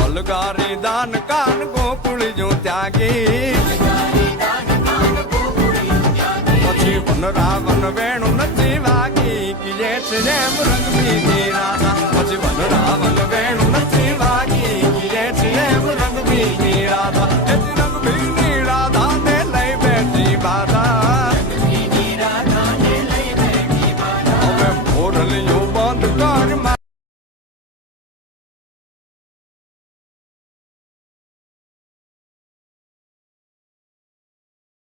અલગારી દાન કાન ગોકુળ જો ત્યાગી પછી વન રાવણ વેણું નથી વાગી કીએ છે જેમ રંગબીની રાધા પછી વન રાવણ વેણું નથી વાગી કીએ છે જેમ રંગબીની રાધા